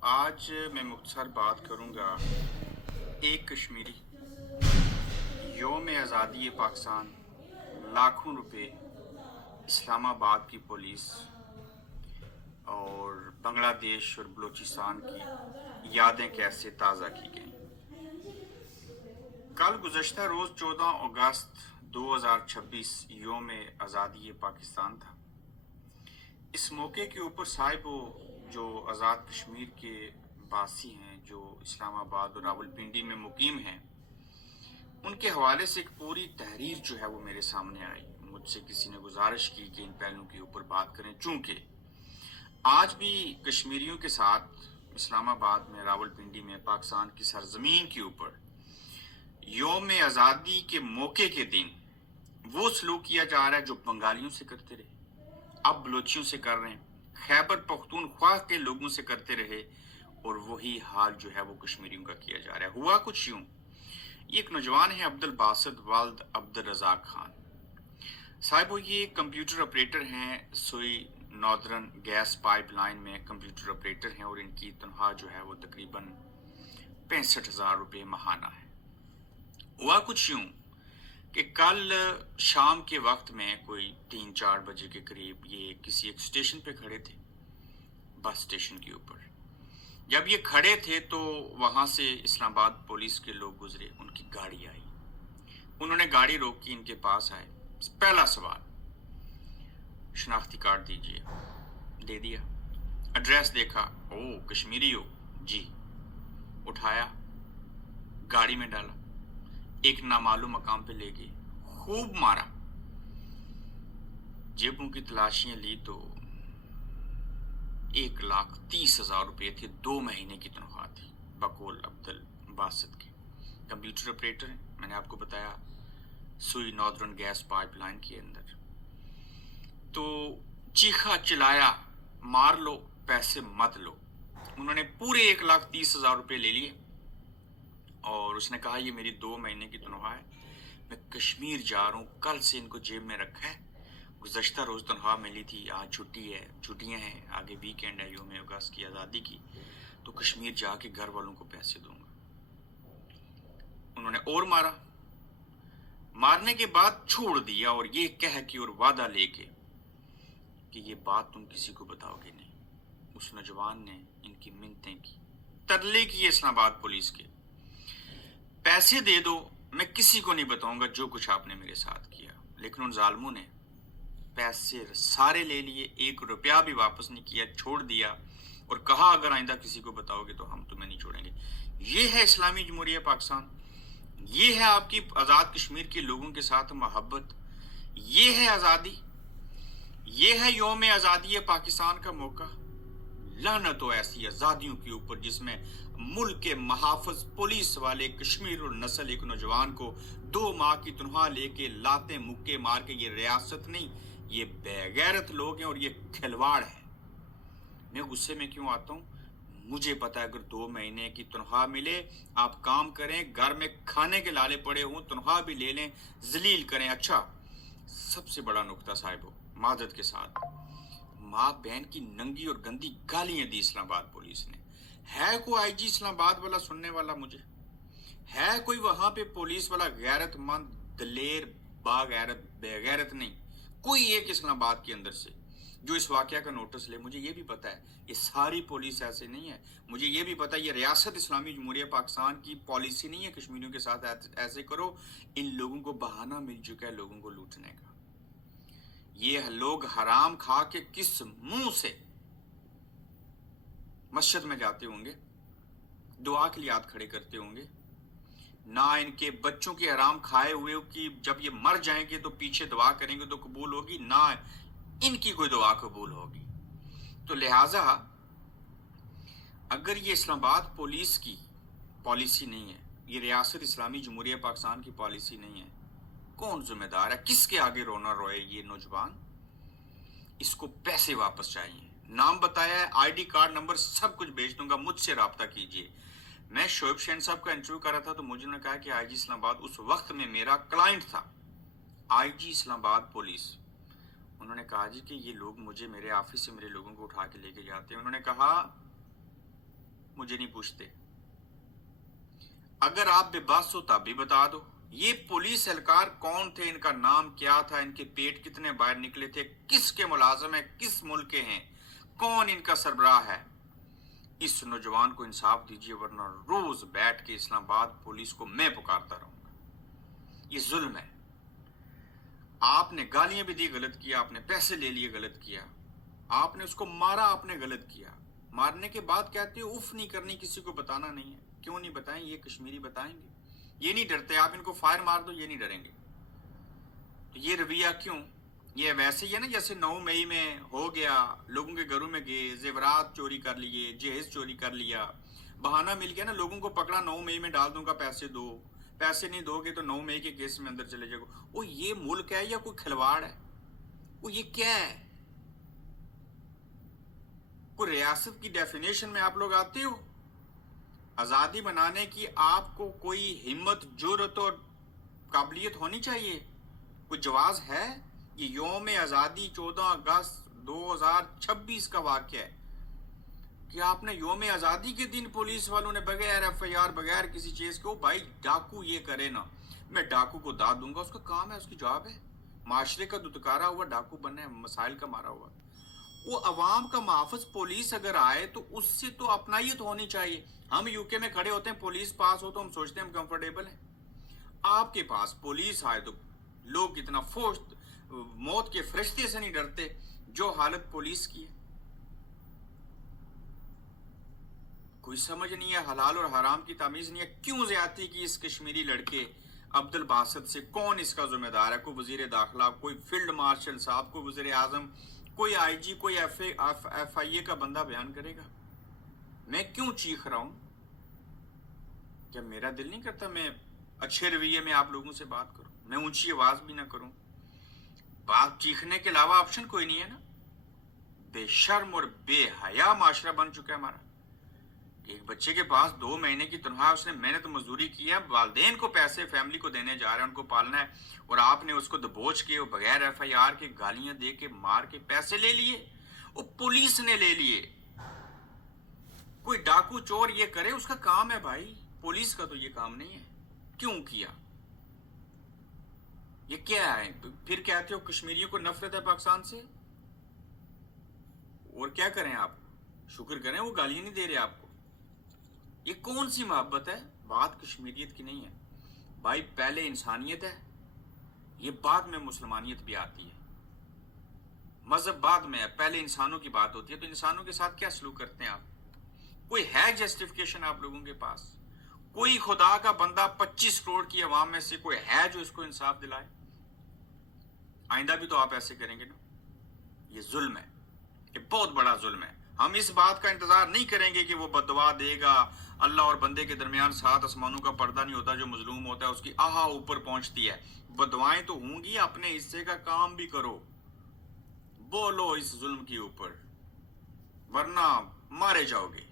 आज मैं मुख्तसर बात करूँगा एक कश्मीरी योम आज़ादी पाकिस्तान लाखों रुपए इस्लामाबाद की पुलिस और बांग्लादेश और बलूचिस्तान की यादें कैसे ताज़ा की गईं। कल गुज़श्ता रोज़ 14 अगस्त 2026 योम आज़ादी पाकिस्तान था। इस मौके के ऊपर साहिब जो आज़ाद कश्मीर के बासी हैं, जो इस्लामाबाद और रावलपिंडी में मुकीम हैं, उनके हवाले से एक पूरी तहरीर जो है वो मेरे सामने आई। मुझसे किसी ने गुजारिश की कि इन पहलुओं के ऊपर बात करें, चूँकि आज भी कश्मीरियों के साथ इस्लामाबाद में, रावलपिंडी में, पाकिस्तान की सरजमीन के ऊपर योम आज़ादी के मौके के दिन वो सलूक किया जा रहा है जो बंगालियों से करते रहे, अब बलोचियों से कर रहे हैं, खैबर पख्तूनख्वा के लोगों से करते रहे, और वही हाल जो है वो कश्मीरियों का किया जा रहा है। हुआ कुछ यूं, एक नौजवान है अब्दुल बासित वाल्द अब्दुल रज़ाक खान साहिब। वो ये कंप्यूटर ऑपरेटर हैं, सोई नॉर्दर्न गैस पाइपलाइन में कंप्यूटर ऑपरेटर हैं, और इनकी तनख्वाह जो है वो तकरीबन 65,000 रुपये माहाना है। हुआ कुछ यूं कि कल शाम के वक्त में कोई 3-4 बजे के करीब ये किसी एक स्टेशन पे खड़े थे, बस स्टेशन के ऊपर। जब ये खड़े थे तो वहाँ से इस्लामाबाद पुलिस के लोग गुजरे, उनकी गाड़ी आई, उन्होंने गाड़ी रोकी, इनके पास आए। पहला सवाल, शनाख्ती कार्ड दीजिए, दे दिया। एड्रेस देखा, ओ कश्मीरी हो जी, उठाया, गाड़ी में डाला, एक नामालूम मकाम पे ले गए, खूब मारा, जेबों की तलाशियां ली तो 1,30,000 रुपये थे, 2 महीने की तनख्वाह थी। बकौल अब्दुल बासित के कंप्यूटर ऑपरेटर हैं, मैंने आपको बताया, सुई नॉर्दर्न गैस पाइपलाइन के अंदर। तो चीखा चिल्लाया, मार लो पैसे मत लो। उन्होंने पूरे 1,30,000 रुपये ले लिए और उसने कहा ये मेरी 2 महीने की तनख्वाह है, मैं कश्मीर जा रहा हूँ, कल से इनको जेब में रखा है। गुज़श्ता रोज़ तनख्वाह मिली थी, आज छुट्टी है, छुट्टियाँ हैं, आगे वीकेंड है, योम अगस्त की आज़ादी की, तो कश्मीर जाके घर वालों को पैसे दूंगा। उन्होंने और मारा, मारने के बाद छोड़ दिया, और ये कह के और वादा लेके कि ये बात तुम किसी को बताओगे नहीं। उस नौजवान ने इनकी मिन्नतें की, तरले किए इस्लामाबाद पुलिस के, पैसे दे दो, मैं किसी को नहीं बताऊंगा जो कुछ आपने मेरे साथ किया। लेकिन उन जालिमों ने पैसे सारे ले लिए, 1 रुपया भी वापस नहीं किया, छोड़ दिया और कहा अगर आइंदा किसी को बताओगे तो हम तुम्हें नहीं छोड़ेंगे। ये है इस्लामी जमहूरिया पाकिस्तान, ये है आपकी आज़ाद कश्मीर के लोगों के साथ मोहब्बत, ये है आज़ादी, ये है योम आज़ादी पाकिस्तान का मौका। लानत हो ऐसी आज़ादियों के ऊपर जिसमें मुल्क के महाफिज पुलिस वाले कश्मीर और नस्ल एक नौजवान को 2 माह की तनख्वाह लेके लाते मुक्के मार के, ये रियासत नहीं, ये बेगैरत लोग हैं और ये खिलवाड़ है। मैं गुस्से में क्यों आता हूँ? मुझे पता है अगर 2 महीने की तनख्वाह मिले, आप काम करें, घर में खाने के लाले पड़े हों, तनख्वाह भी ले लें, जलील करें। अच्छा, सबसे बड़ा नुकता साहिब, मादत के साथ माँ बहन की नंगी और गंदी गालियां दी इस्लामाबाद पुलिस ने। है कोई आईजी इस्लामाबाद वाला सुनने वाला? मुझे है कोई वहां पे पुलिस वाला गैरतमंद, दलेर, बागैरत, बेगैरत नहीं, कोई एक इस्लामाबाद के अंदर से जो इस वाकया का नोटिस ले? मुझे ये भी पता है ये सारी पुलिस ऐसे नहीं है, मुझे ये भी पता है ये रियासत इस्लामी जमहूरिया पाकिस्तान की पॉलिसी नहीं है कश्मीरियों के साथ ऐसे करो। इन लोगों को बहाना मिल चुका है लोगों को लूटने का। ये लोग हराम खा के किस मुंह से मस्जिद में जाते होंगे, दुआ के लिए हाथ खड़े करते होंगे? ना इनके बच्चों के हराम खाए हुए कि जब ये मर जाएंगे तो पीछे दुआ करेंगे तो कबूल होगी, ना इनकी कोई दुआ कबूल होगी। तो लिहाजा अगर ये इस्लामाबाद पुलिस की पॉलिसी नहीं है, ये रियासत इस्लामी जमहूरिया पाकिस्तान की पॉलिसी नहीं है, कौन जिम्मेदार है? किसके आगे रोना रोए ये नौजवान? इसको पैसे वापस चाहिए, नाम बताया है, आईडी कार्ड नंबर सब कुछ भेज दूंगा, मुझसे राब्ता कीजिए। मैं शोएब हुसैन साहब का इंटरव्यू कर रहा था तो मुझे उन्होंने कहा कि आईजी इस्लामाबाद उस वक्त में मेरा क्लाइंट था, आईजी इस्लामाबाद पुलिस। उन्होंने कहा जी कि ये लोग मुझे मेरे ऑफिस से मेरे लोगों को उठा के लेके जाते हैं। उन्होंने कहा مجھے نہیں پوچھتے. اگر آپ بے بس ہو تب بھی بتا دو. یہ پولیس اہلکار کون تھے, ان کا نام کیا تھا, ان کے پیٹ کتنے باہر نکلے تھے, کس کے ملازم ہیں, کس ملک کے ہیں, کون ان کا سربراہ ہے. اس نوجوان کو انصاف دیجیے ورنہ روز بیٹھ کے اسلام آباد پولیس کو میں پکارتا رہوں گا. یہ ظلم ہے. آپ نے گالیاں بھی دی, غلط کیا. آپ نے پیسے لے لیے, غلط کیا. آپ نے اس کو مارا, آپ نے غلط کیا. مارنے کے بعد کہتے ہو اف نہیں کرنی, کسی کو بتانا نہیں ہے. کیوں نہیں بتائیں؟ یہ کشمیری بتائیں گے. یہ نہیں ڈرتے. آپ ان کو فائر مار دو, یہ نہیں ڈریں گے. تو یہ رویہ کیوں؟ یہ ویسے ہی ہے نا جیسے 9 مئی میں ہو گیا, لوگوں کے گھروں میں گئے, زیورات چوری کر لیے, جہیز چوری کر لیا, بہانہ مل گیا نا, لوگوں کو پکڑا, 9 مئی میں ڈال دوں گا, پیسے دو, پیسے نہیں دو گے تو 9 مئی کے کیس میں اندر چلے جائے گا. وہ یہ ملک ہے یا کوئی کھلواڑ ہے؟ وہ یہ کیا ہے؟ کوئی ریاست کی ڈیفینیشن میں آپ لوگ آتے ہو؟ آزادی بنانے کی آپ کو کوئی ہمت, جرأت اور قابلیت ہونی چاہیے. کوئی جواز ہے؟ یہ یوم آزادی 14 اگست 2026 کا واقعہ ہے کہ آپ نے یوم آزادی کے دن پولیس والوں نے بغیر ایف آئی آر, بغیر کسی چیز کو, بھائی ڈاکو یہ کرے نا, میں ڈاکو کو داد دوں گا, اس کا کام ہے, اس کی جاب ہے. معاشرے کا دتکارا ہوا ڈاکو بننا ہے, مسائل کا مارا ہوا. وہ عوام کا محافظ پولیس اگر آئے تو اس سے تو اپنائیت ہونی چاہیے. ہم یو کے میں کھڑے ہوتے ہیں, پولیس پاس ہو تو ہم سوچتے ہیں ہم کمفرٹیبل ہیں. آپ کے پاس پولیس آئے تو لوگ اتنا موت کے فرشتے سے نہیں ڈرتے جو حالت پولیس کی ہے. کوئی سمجھ نہیں ہے, حلال اور حرام کی تمیز نہیں ہے. کیوں زیادتی کی اس کشمیری لڑکے عبد الباسط سے؟ کون اس کا ذمہ دار ہے؟ کوئی وزیر داخلہ, کوئی فیلڈ مارشل صاحب, کوئی وزیر اعظم, کوئی آئی جی, کوئی ایف آئی اے کا بندہ بیان کرے گا. میں کیوں چیخ رہا ہوں؟ جب میرا دل نہیں کرتا میں اچھے رویے میں آپ لوگوں سے بات کروں, میں اونچی آواز بھی نہ کروں. بات چیخنے کے علاوہ آپشن کوئی نہیں ہے نا. بے شرم اور بے حیا معاشرہ بن چکا ہے ہمارا. ایک بچے کے پاس 2 مہینے کی تنخواہ, اس نے محنت مزدوری کی ہے, والدین کو پیسے فیملی کو دینے جا رہے ہیں, ان کو پالنا ہے, اور آپ نے اس کو دبوچ کے, بغیر ایف آئی آر کے, گالیاں دے کے, مار کے پیسے لے لیے. وہ پولیس نے لے لیے. کوئی ڈاکو چور یہ کرے, اس کا کام ہے بھائی, پولیس کا تو یہ کام نہیں ہے. کیوں کیا؟ یہ کیا ہے؟ پھر کہتے ہو کشمیریوں کو نفرت ہے پاکستان سے. اور کیا کریں آپ؟ شکر کریں وہ گالیاں نہیں دے رہے آپ کو. یہ کون سی محبت ہے؟ بات کشمیریت کی نہیں ہے بھائی, پہلے انسانیت ہے, یہ بعد میں مسلمانیت بھی آتی ہے. مذہب بعد میں ہے, پہلے انسانوں کی بات ہوتی ہے. تو انسانوں کے ساتھ کیا سلوک کرتے ہیں آپ؟ کوئی ہے جسٹیفیکیشن آپ لوگوں کے پاس؟ کوئی خدا کا بندہ 25 کروڑ کی عوام میں سے کوئی ہے جو اس کو انصاف دلائے؟ آئندہ بھی تو آپ ایسے کریں گے نا. یہ ظلم ہے, یہ بہت بڑا ظلم ہے. ہم اس بات کا انتظار نہیں کریں گے کہ وہ بددعا دے گا. اللہ اور بندے کے درمیان 7 آسمانوں کا پردہ نہیں ہوتا. جو مظلوم ہوتا ہے اس کی آہا اوپر پہنچتی ہے. بددعائیں تو ہوں گی, اپنے حصے کا کام بھی کرو, بولو اس ظلم کے اوپر, ورنہ مارے جاؤ گے.